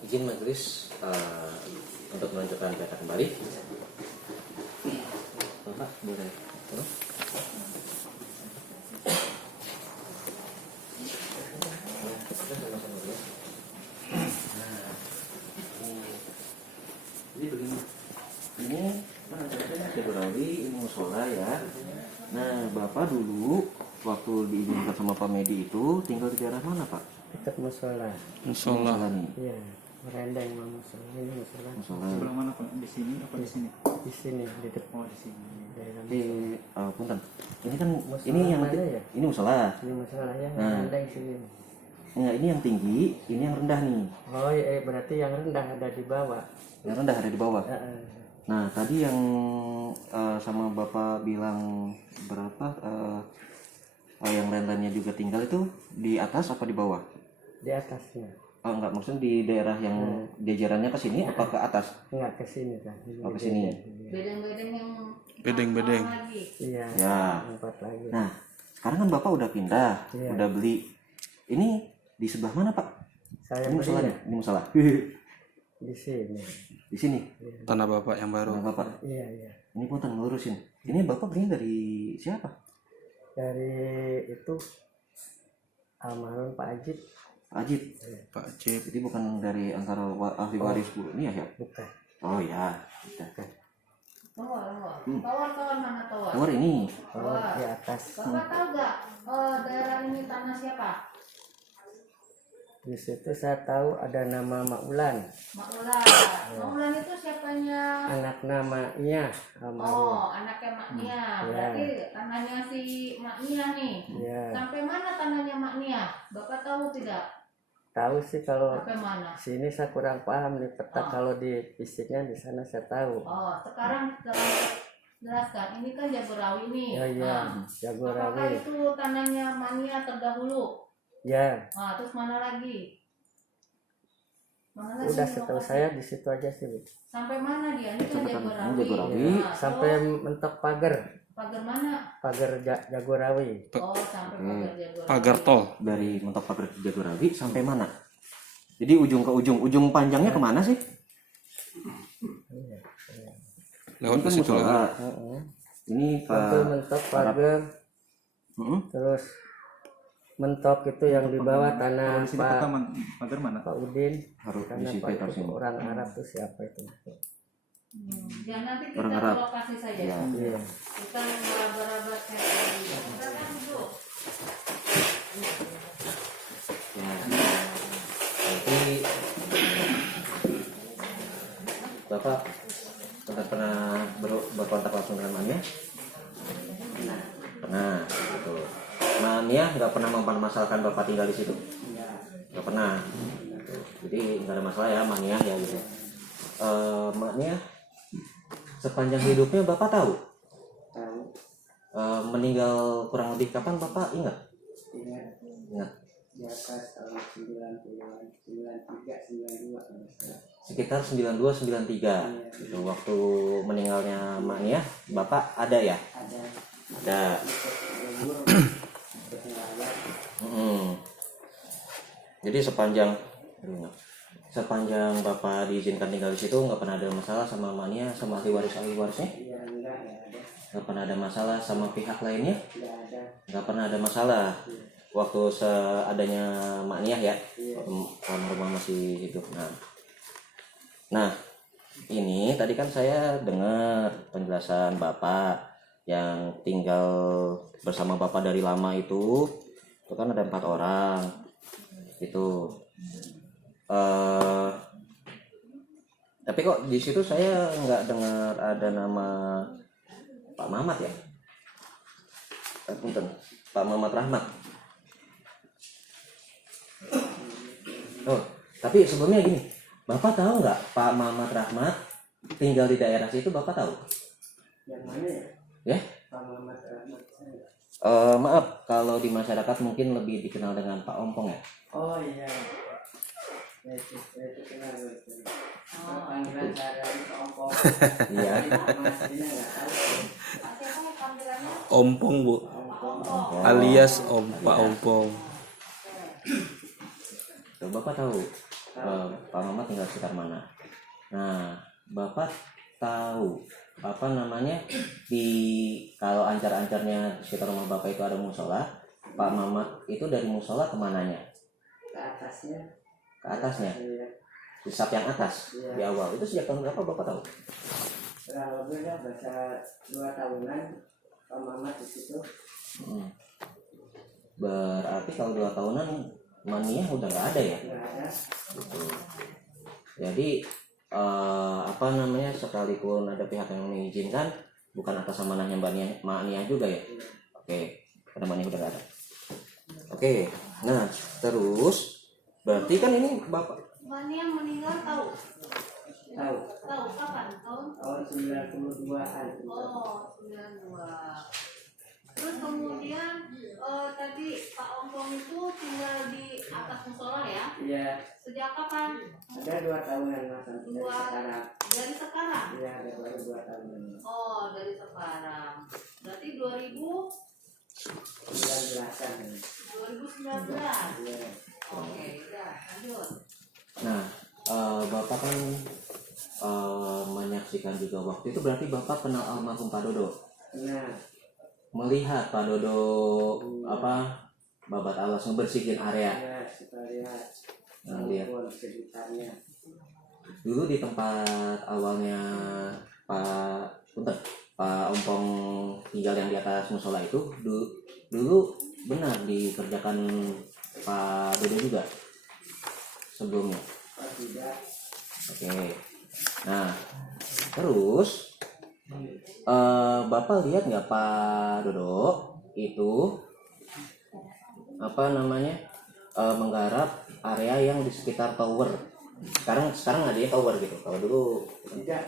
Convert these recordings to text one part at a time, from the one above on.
Izin majelis untuk melanjutkan peta kembali. Bapak boleh. Jadi begini, ini Jagorawi, ini musola ya. Nah, Bapak dulu waktu diizinkan sama Pak Medi itu tinggal di daerah mana, Pak? Dekat musola. Musola nih. Iya, merendeng sama musola. Ini musola. Musola. Sebelah mana, Pak? Di sini apa di sini? Di sini, di depan. Oh, di sini. Punten. Ini kan Musola ini yang mana ya? ini musola. Ini musola ya, Nah. merendeng sini. Nah, ini yang tinggi, ini yang rendah nih. Oh, iya, berarti yang rendah ada di bawah. Yang rendah ada di bawah. Heeh. Nah, tadi yang sama Bapak bilang berapa yang rentannya juga tinggal itu di atas apa di bawah? Di atasnya. Oh, enggak, maksudnya di daerah yang jajarannya ke sini apa ke atas? Enggak ke sini kan. Oh, ke sini. Bedeng-bedeng yang Bedeng-bedeng. lagi. Iya. Ya. Tempat lagi. Nah, sekarang kan Bapak udah pindah, Iya. udah beli. Ini di sebelah mana, Pak? Saya Ini beli musolanya? ya, Ini musola. di sini. Di sini. Tanah Bapak yang baru. Nah, Bapak. Iya, iya. Ini punten ngelurusin. Ini Bapak belinya dari siapa? Dari itu almarhum Pak Ajit. Pak Ajit. Pak Cip. Jadi bukan dari antara ahli waris dulu ini ya? Bukan. Oh ya. Tawar mana tawar? Tawar ini. Oh, di atas. Bapak tahu gak daerah ini tanah siapa? Di situ saya tahu ada nama Mak Ulan. Mak Ulan. Mak Ulan itu siapanya? Anak namanya almarhum. Oh, anaknya Mak Nia. Iya. Berarti tanahnya si Mak Nia nih. Iya. Sampai mana tanahnya Mak Nia? Bapak tahu tidak? Tahu sih kalau Sampai mana? sini saya kurang paham nih peta. Kalau di fisiknya di sana saya tahu. Oh, sekarang jelaskan. Ini kan Jagorawi nih. Oh iya, Nah, Jagorawi. apakah itu tanahnya Mak Nia terdahulu? Ya, Nah, terus mana lagi? Mana lagi udah yang setahu lokasi? saya di situ aja sih, Bu. Sampai mana dia? Ini kan Sampai kan- Jagorawi. ini Jagorawi. Nah, Sampai terus mentok pagar, pagar mana? pagar Jagorawi. Oh, sampai pagar Jagorawi. Pagar tol. Dari mentok pagar Jagorawi sampai mana? Jadi ujung ke ujung panjangnya kemana sih? Lewat Ini ke kan situ musola. lagi. Heeh. Ini Sampai Pak. mentok pagar, terus mentok itu yang di bawah tanah Kalau di sini peta Pak pagar mana? Pak Udin. Harus Karena di Pak peta itu sini. orang Arab tuh siapa itu? Ya nanti kita Orang ke Arab. lokasi saja. Ya. Iya. Kita meraba-raba kayak ini. Kita kan duduk. Ya. Nanti Bapak pernah berkontak langsung dengan Mania? Pernah. Gitu. Mania nggak pernah mempermasalahkan Bapak tinggal di situ? Nggak pernah. Gitu. Jadi nggak ada masalah ya Mania ya gitu. Mania sepanjang hidupnya Bapak tahu? Tahu. Meninggal kurang lebih kapan Bapak ingat? Ingat. Di atas tahun 90-an, 93, 92 kalau salah. Sekitar 92-93 gitu. Waktu meninggalnya Mania Bapak ada ya? Ada Ada. Jadi sepanjang Bapak diizinkan tinggal di situ nggak pernah ada masalah sama Mania, sama ahli warisnya? Iya, enggak ada. Nggak pernah ada masalah sama pihak lainnya? Enggak ada. Nggak pernah ada masalah waktu seadanya Mania ya, almarhumah masih hidup. Nah ini tadi kan saya dengar penjelasan Bapak yang tinggal bersama Bapak dari lama itu kan ada 4 orang itu. Tapi kok di situ saya nggak dengar ada nama Pak Mamat ya? Punten, Pak Mamat Rahmat. Oh, tapi sebelumnya gini, Bapak tahu nggak Pak Mamat Rahmat tinggal di daerah situ? Bapak tahu? Yang mana ya? Ya? Pak Muhammad Rahmat saya. Maaf, kalau di masyarakat mungkin lebih dikenal dengan Pak Ompong ya. Oh iya. Itu kenal itu. Panggilan saya itu Ompong. Iya. Masihnya nggak tahu. Siapa yang panggilannya? Ompong, Bu. Ompong. Alias Pak Ompong. Tuh, Bapak tahu Pak Mamat tinggal sekitar mana. Nah, Bapak tahu apa namanya di kalau ancar-ancarnya di sekitar rumah Bapak itu ada musola, Pak Mamat itu dari musola kemananya? Ke atasnya. Ke atasnya, Iya. di sap yang atas Iya. di awal. Itu sejak tahun berapa Bapak tahu? Kurang lebih ya bahasa 2 tahunan Pak Mamat di situ. Berarti kalau 2 tahunan mania udah nggak ada ya? Nggak ada. Gitu. Jadi apa namanya, sekalipun ada pihak yang mengizinkan, bukan atas amanahnya Mbak Nia juga ya? Oke, karena Mbak Nia udah nggak ada. Oke, nah terus berarti kan ini Bapak Mbak Nia meninggal tahu? Tahu. Tahu kapan? Tahun? Tahun 92-an. Oh, 92. Terus kemudian tadi Pak Ompong itu tinggal di atas musola ya? Iya. Sejak kapan? Ada 2 tahunan Mas dari Dua. sekarang. Dari sekarang? Iya, ada baru 2 tahunan. Oh, dari sekarang. Berarti 19-an. 2019. Iya. Oke, udah lanjut. Nah, Bapak kan menyaksikan juga waktu itu, berarti Bapak kenal almarhum Pak Dodo. Nah, Melihat Pak Dodo apa babat alas ngebersihin area. ya kita lihat. Nah, lihat. Maupun sekitarnya. Dulu di tempat awalnya Pak Ompong tinggal yang di atas musola itu, dulu benar dikerjakan Pak Dodo juga sebelumnya. Oh, tidak. Oke. Nah, terus Bapak lihat nggak Pak Dodo itu apa namanya menggarap area yang di sekitar tower. Sekarang ada ya tower gitu. Kalau dulu Tidak.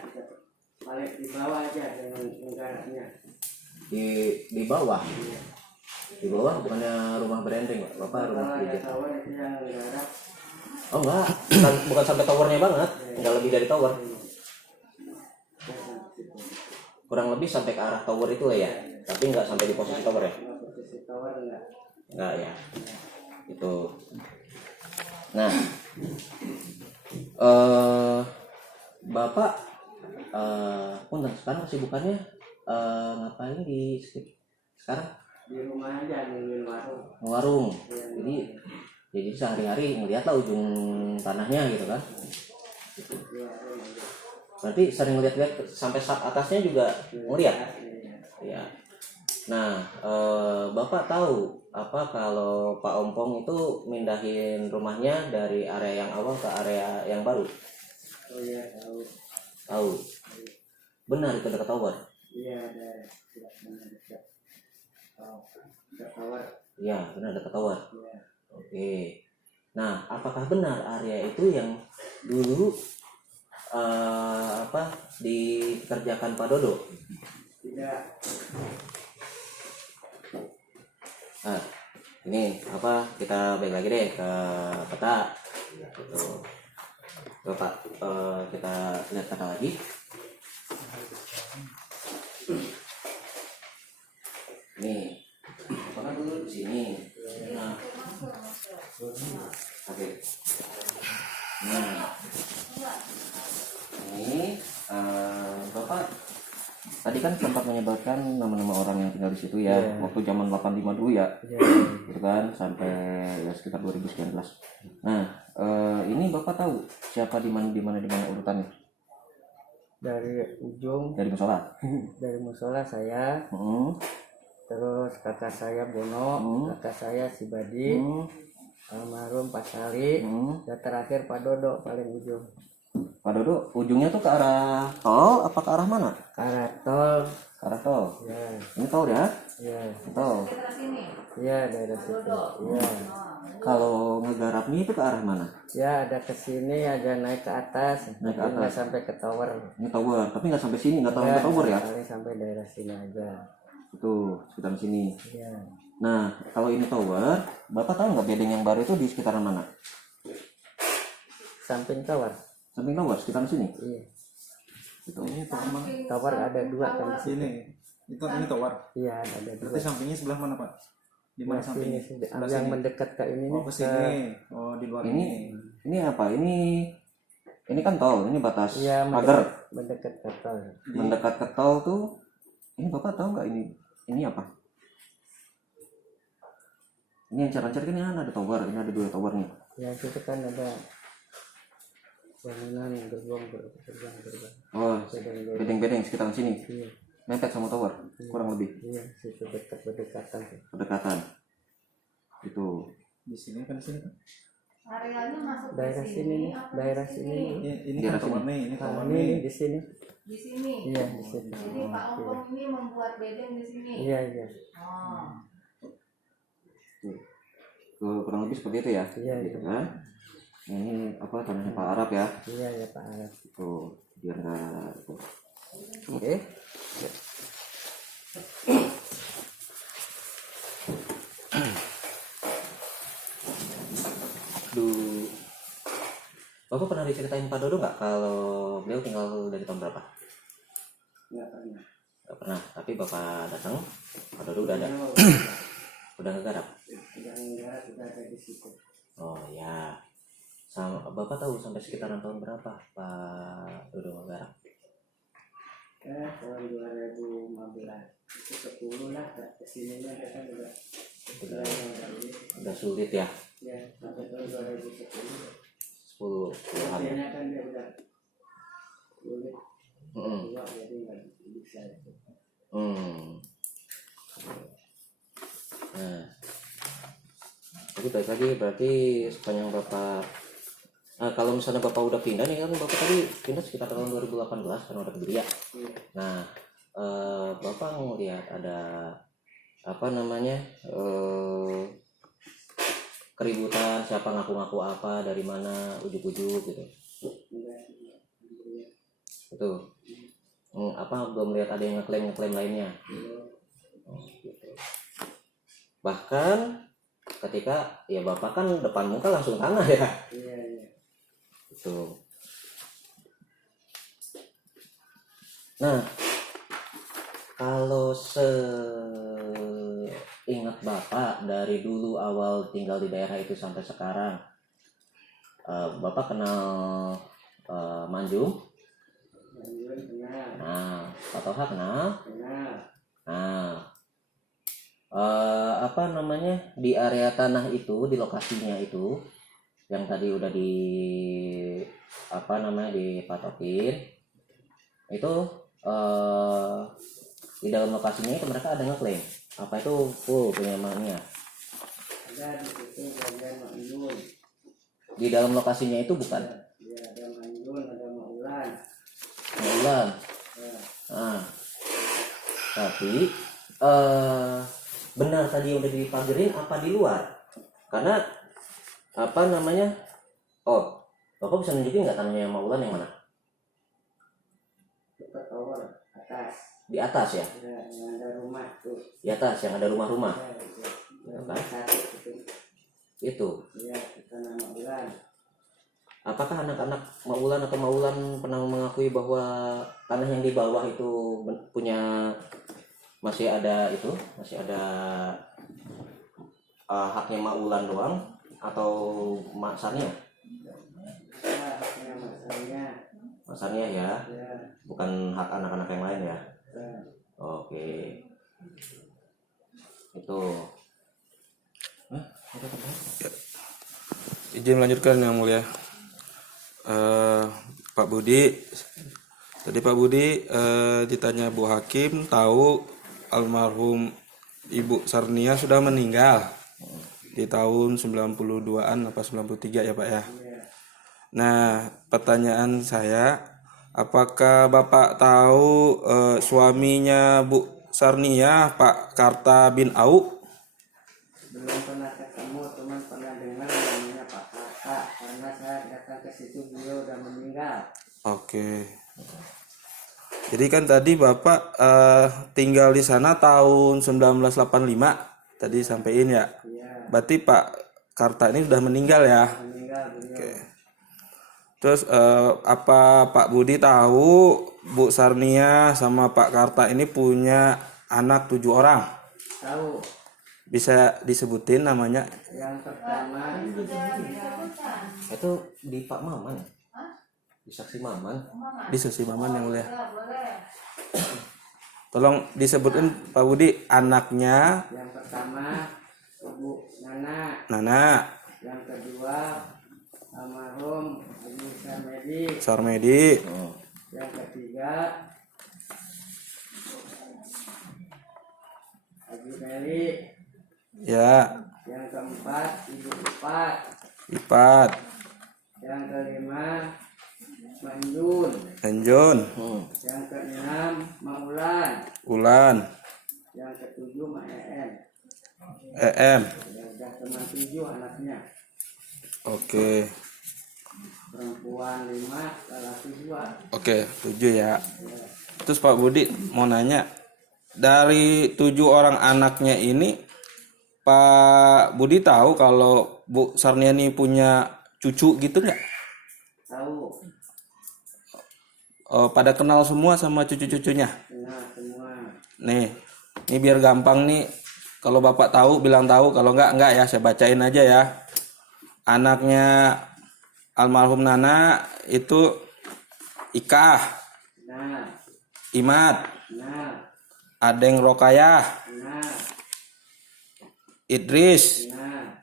Paling di bawah aja dengan menggarapnya. di bawah. Di bawah bukannya rumah branding, Pak. Bapak rumah Kalau ada kredit. tower itu yang menggarap. Oh enggak, bukan sampai towernya banget, enggak lebih dari tower. Kurang lebih sampai ke arah tower itu lah ya, tapi enggak sampai di posisi tower ya. Posisi tower enggak. Enggak ya, itu. Nah, Bapak, punten sekarang kesibukannya ngapain di sekarang? Di rumah aja nungguin warung. Warung. Jadi sehari-hari ngeliat lah ujung tanahnya gitu kan. Berarti sering ngeliat-liat sampai sak atasnya juga ngeliat. Ya. Nah, Bapak tahu apa kalau Pak Ompong itu mindahin rumahnya dari area yang awal ke area yang baru? Oh iya, tahu. Tahu. Benar itu dekat tower. Iya, ada dekat. Oh, dekat tower. Iya, benar dekat tower. Iya. Oke. Nah, apakah benar area itu yang dulu dikerjakan Pak Dodo? Tidak. Nah, ini kita balik lagi deh ke peta. Gitu. Bapak, kita lihat peta lagi. Nih, apakah dulu di sini? Nah, oke. Nah, ini Bapak tadi kan sempat menyebarkan nama-nama orang yang tinggal di situ ya, waktu zaman 85 dulu ya, gitu kan, sampai ya sekitar 2019. Nah, ini Bapak tahu siapa di mana urutannya? Dari ujung, Dari musola. dari musola saya, terus kakak saya Bono, kakak saya si Badi, almarhum Pak Sali, dan terakhir Pak Dodo paling ujung. Pak Dodo ujungnya tuh ke arah tol apa ke arah mana? Ke arah tol. Ke arah tol. Ya, Ini tol ya? ya, Tol. Daerah sini. ya daerah situ. Ya, Kalau ngegarapnya itu ke arah mana? ya ada ke sini, ada naik ke atas, Naik ke tapi nggak atas. sampai ke tower. Ini tower, tapi nggak sampai sini, nggak tahu Ya, ke tower ya? paling sampai daerah sini aja. Itu sekitar sini. Ya, Nah, kalau ini tower, Bapak tahu nggak bedeng yang baru itu di sekitaran mana? samping tower. Samping tower, sekitaran sini. Iya, Itu. tower ada 2 kan di sini. Sini. Ini tower. Iya, ada 2. Berarti sampingnya sebelah mana, Pak? Di Di mana Nah, sampingnya? sini, Sebelah yang sini. mendekat ke ini Oh, nih, ke sini. Oh, di luar Ini ini. apa? Ini kan tol, ini batas Iya, pagar. mendekat ke tol. Mendekat ke tol tuh, ini Bapak tahu nggak ini apa? Ini yang cara-cara kan ada tower, ini ada 2 tower nih. Ya itu kan ada bangunan gerbang. Oh, bedeng-bedeng sekitaran sini. Iya, Mepet sama tower, kurang lebih iya, situ dekat berdekatan. berdekatan. Itu. Di sini kan di sini kan. Arealnya masuk ke Daerah sini nih, apa daerah di sini. Ini Daerah kan tower sini. nih, ini tower Nah, nih. ini di sini. Di sini. Iya, di sini. Jadi Pak Ongkong ini membuat bedeng di sini. Iya, iya. Oh. Kurang lebih seperti itu ya. Iya, Gitu iya. kan. Ini apa tanahnya Pak Arab ya. Iya, ya Pak Arab. Itu biar nggak itu. Oke. Duh. Bapak pernah diceritain Pak Dodo nggak kalau beliau tinggal dari tahun berapa? Nggak pernah. Nggak pernah. Tapi Bapak datang, Pak Dodo udah ada, udah ngegarap. Udah enggak, sudah ada di situ. Oh ya. Sama Bapak tahu sampai sekitaran tahun berapa Pak Dodo ngegarap? Tahun 2015. Itu 10 lah, kesininya kan udah Udah sulit ya. ya sampai tahun 2010. 10-an. Akhirnya kan dia udah sulit. Mm-mm. Tua, jadi nggak bisa itu. Nah, jadi balik lagi berarti sepanjang Bapak, kalau misalnya Bapak udah pindah nih kan, Bapak tadi pindah sekitar tahun 2018 karena udah gede ya. Nah, Bapak ngelihat ada apa namanya keributan, siapa ngaku-ngaku apa, dari mana, ujuk-ujuk gitu. Itu apa belum lihat ada yang ngeklaim lainnya. Gitu. Bahkan ketika ya Bapak kan depan muka langsung tanah ya. Iya, iya. Itu. Nah, kalau seingat Bapak dari dulu awal tinggal di daerah itu sampai sekarang, Bapak kenal Manjung? Kenal, Nah, Pak Toha kenal? kenal. Nah, apa namanya di area tanah itu, di lokasinya itu, yang tadi udah di apa namanya dipatokin, itu di dalam lokasinya itu mereka ada ngeklaim apa itu full punya maknya. Ada di situ bagian Ma'yun. Di dalam lokasinya itu bukan Ya, ada Ma'yun, ada Ma'ulan. Maulan. Ya, Nah, tapi benar tadi udah dipagerin apa di luar? Karena apa namanya? Oh, Bapak bisa nunjukin nggak tanahnya Maulan yang mana? dekat tower atas. Di atas ya? Ya, yang ada rumah tuh. Di atas yang ada rumah-rumah. Ya, itu. Apa? Satu itu. Itu. Ya, kita nama Ma'ulan. Apakah anak-anak Maulan atau Maulan pernah mengakui bahwa tanah yang di bawah itu punya masih ada haknya Maulan doang atau masarnya? Ya, haknya masanya. Masarnya ya, Ya, bukan hak anak-anak yang lain ya. ya. Oke. Itu. Izin melanjutkan yang mulia. Pak Budi, tadi Pak Budi ditanya Bu Hakim tahu almarhum Ibu Sarnia sudah meninggal di tahun 92-an apa 93 ya Pak ya. Nah, pertanyaan saya, apakah Bapak tahu suaminya Bu Sarnia, Pak Karta bin Au? Belum pernah ketemu, cuman pernah dengar namanya Pak Karta. Karena saya datang ke situ beliau udah meninggal. Oke. Jadi kan tadi Bapak tinggal di sana tahun 1985 tadi sampein ya. Iya, Berarti Pak Karta ini sudah meninggal ya. meninggal beliau. Oke. Terus apa Pak Budi tahu Bu Sarnia sama Pak Karta ini punya anak 7 orang? Tahu. Bisa disebutin namanya? Yang pertama Itu di Pak Maman. Di saksi Maman. Di saksi Maman yang mulia. boleh. Tolong disebutin Pak Budi anaknya yang pertama Ibu Nana, Nana yang kedua almarhum Ibu Sarmedi, Sarmedi, yang ketiga Haji Meli, ya yang keempat Ibu Ipat, Ipat, yang kelima Manjun, Enjun, yang keenam Maulan, Ulan, yang ketujuh Ma EM. EM. Ya, udah teman 7 anaknya, Oke, perempuan 5, laki 2. oke 7 ya. Terus Pak Budi mau nanya, dari 7 orang anaknya ini Pak Budi tahu kalau Bu Sarniani punya cucu gitu nggak? Tahu, Pada kenal semua sama cucu-cucunya. kenal semua. Nih, ini biar gampang nih. Kalau Bapak tahu bilang tahu, kalau enggak ya, saya bacain aja ya. Anaknya almarhum Nana itu Ikah, Nah, Imat, nah, Adeng Rokayah, nah, Idris, nah,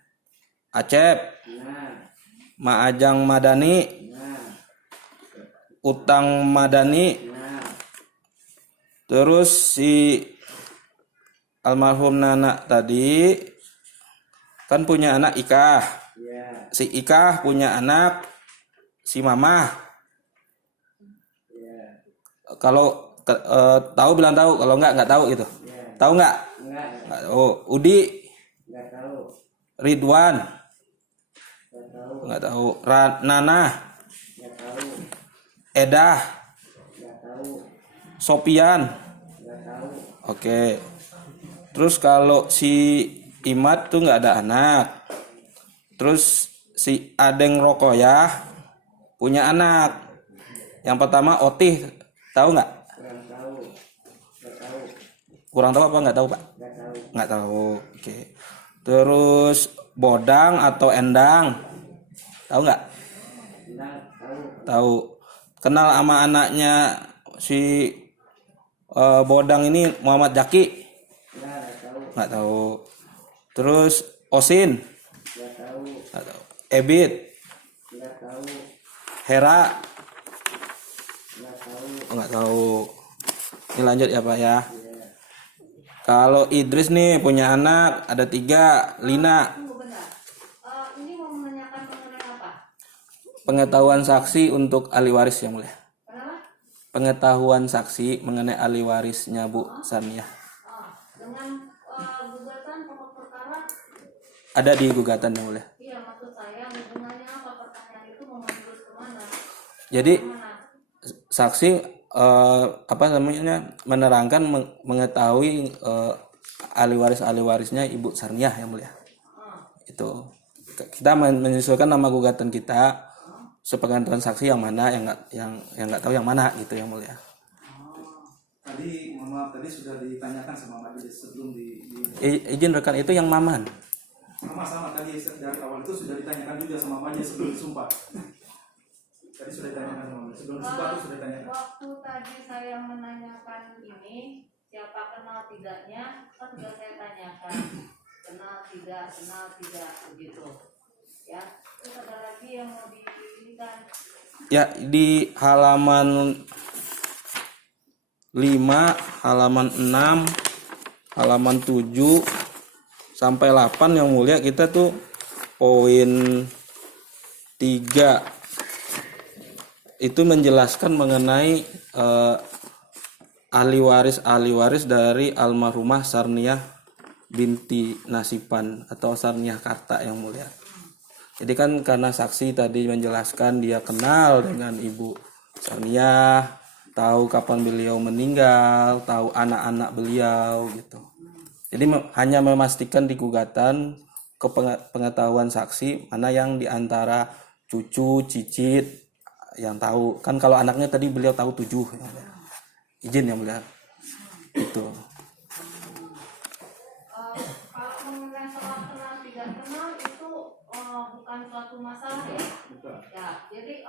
Acep, nah, Maajang Madani, nah, Utang Madani, nah, terus si almarhum Nana tadi kan punya anak Ikah. ya, Si Ikah punya anak si Mamah. ya, Kalau tahu bilang tahu, kalau enggak tahu gitu. ya, Tahu enggak? enggak Udi, tahu, Ridwan, enggak tahu, enggak tahu. Nana, enggak tahu, Edah, enggak tahu, Sopian. enggak tahu, Oke. Terus kalau si Imat tuh enggak ada anak. Terus si Adeng Rokoyah punya anak. Yang pertama Otih, tahu enggak? kurang tahu, enggak tahu, Kurang tahu apa enggak tahu, Pak? enggak tahu, Nggak tahu. Oke. Terus Bodang atau Endang, tahu nggak? enggak tahu, Tahu. Kenal sama anaknya si Bodang ini Muhammad Jaki, enggak tahu, nggak tahu. Terus Osin, enggak tahu, nggak tahu. Ebit, enggak tahu, Hera, enggak tahu, nggak tahu. Ini lanjut ya Pak ya. ya, Kalau Idris nih punya anak ada 3, Lina. Tunggu bentar. Ini mau menanyakan mengenai apa? Pengetahuan saksi untuk ahli waris yang mulia. Kenapa? Pengetahuan saksi mengenai ahli warisnya Bu Sarniah. Dengan gugatan pokok perkara, Ada di gugatan yang mulia. iya maksud saya hubungannya apa, pertanyaan itu mau menurut kemana? Jadi Kemana? saksi apa namanya menerangkan mengetahui ahli warisnya Ibu Sarniah yang mulia. Itu kita menyesuaikan nama gugatan kita sepengetahuan saksi yang mana yang nggak tahu yang mana gitu yang mulia. Tadi mohon maaf, tadi sudah ditanyakan sama majelis sebelum Izin rekan itu yang maman. sama tadi dari awal itu sudah ditanyakan juga sama majelis sebelum disumpah. Tadi sudah ditanyakan sama majelis sebelum disumpah itu sudah ditanyakan. Waktu tadi saya menanyakan ini siapa kenal tidaknya kan sudah saya tanyakan, kenal tidak begitu ya. Terus ada lagi yang mau dipilihkan. Ya di halaman 5, halaman 6, halaman 7 sampai 8 yang mulia kita tuh poin 3 itu menjelaskan mengenai ahli waris dari almarhumah Sarniah binti Nasipan atau Sarniah Karta yang mulia. Jadi kan karena saksi tadi menjelaskan dia kenal dengan Ibu Sarniah, tahu kapan beliau meninggal, tahu anak-anak beliau gitu. Jadi hanya memastikan di gugatan pengetahuan saksi mana yang diantara cucu, cicit yang tahu. Kan kalau anaknya tadi beliau tahu 7 ya. Izin yang mulia. Itu. Kalau bukan suatu masalah ya. Bukan. Ya, jadi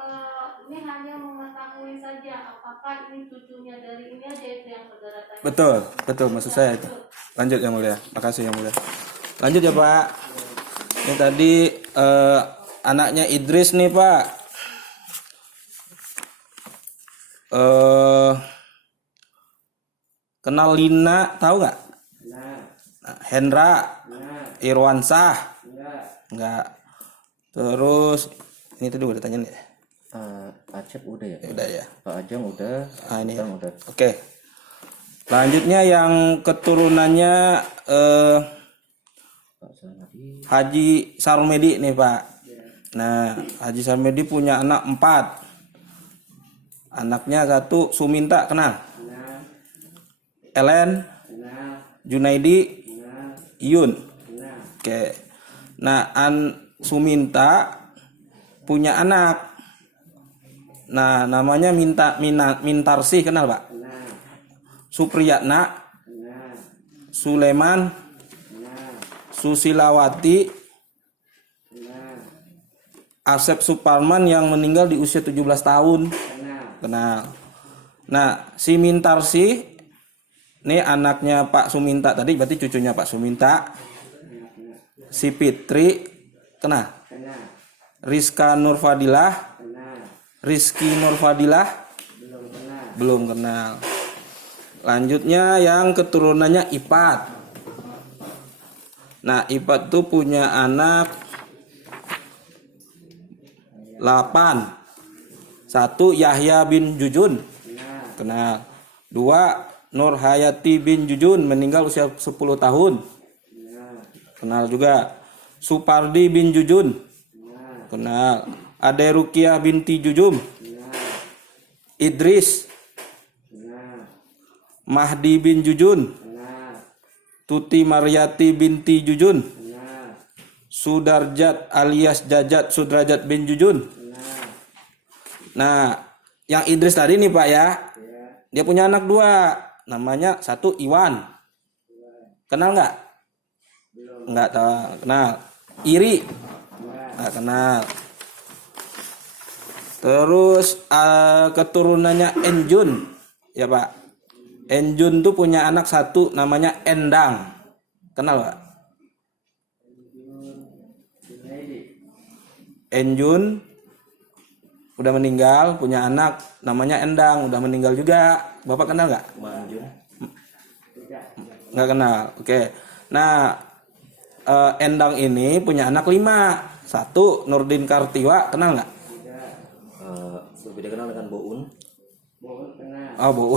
ini hanya mengetahui saja apakah ini cucunya dari ini aja itu yang saudara tanya. Betul, betul maksud saya itu. Lanjut yang mulia. Makasih yang mulia. Lanjut ya Pak. Ini tadi anaknya Idris nih Pak. Kenal Lina, tahu nggak? Nah, Hendra, Irwansah, nggak. Terus ini tadi udah tanya nih. Acep udah ya? Udah ya. Pak Ajeng udah. Ah, ini ya. Bang udah. Oke. Selanjutnya yang keturunannya Pak Sarmadi. Haji Sarmedi nih Pak. Nah, Haji Sarmedi punya anak 4. Anaknya 1 Suminta, kenal? Ellen, Junaidi, Iyun. Oke. Nah, Suminta punya anak. Nah, namanya Mintarsih, kenal Pak? Supriyatna, Suleman, Susilawati, Asep Suparman yang meninggal di usia 17 tahun. Kenal. Nah, si Mintarsih ini anaknya Pak Suminta tadi, berarti cucunya Pak Suminta. Si Fitri, kenal? Rizka Nurfadilah, Rizky Nurfadilah, belum kenal. Lanjutnya yang keturunannya Ipat. Nah, Ipat tuh punya anak 8. 1 Yahya bin Jujun, kenal. 2 Nur Hayati bin Jujun, meninggal usia 10 tahun, kenal juga. Supardi bin Jujun, kenal. Ade Rukiah binti Jujum, Idris, Mahdi bin Jujun, Tuti Maryati binti Jujun, Sudarjat alias Jajat Sudrajat bin Jujun. Nah, yang Idris tadi nih Pak ya, dia punya anak 2, namanya 1 Iwan, kenal nggak? Nggak tahu, kenal. Iri, nggak kenal. Terus keturunannya Enjun, ya Pak. Enjun tuh punya anak 1, namanya Endang, kenal Pak? Enjun udah meninggal, punya anak namanya Endang, udah meninggal juga. Bapak kenal nggak? Manjun. Nggak kenal. Oke. Nah, Endang ini punya anak 5. 1 Nurdin Kartiwa, kenal nggak? Berbeda kenal dengan Boun. Oh, Bu.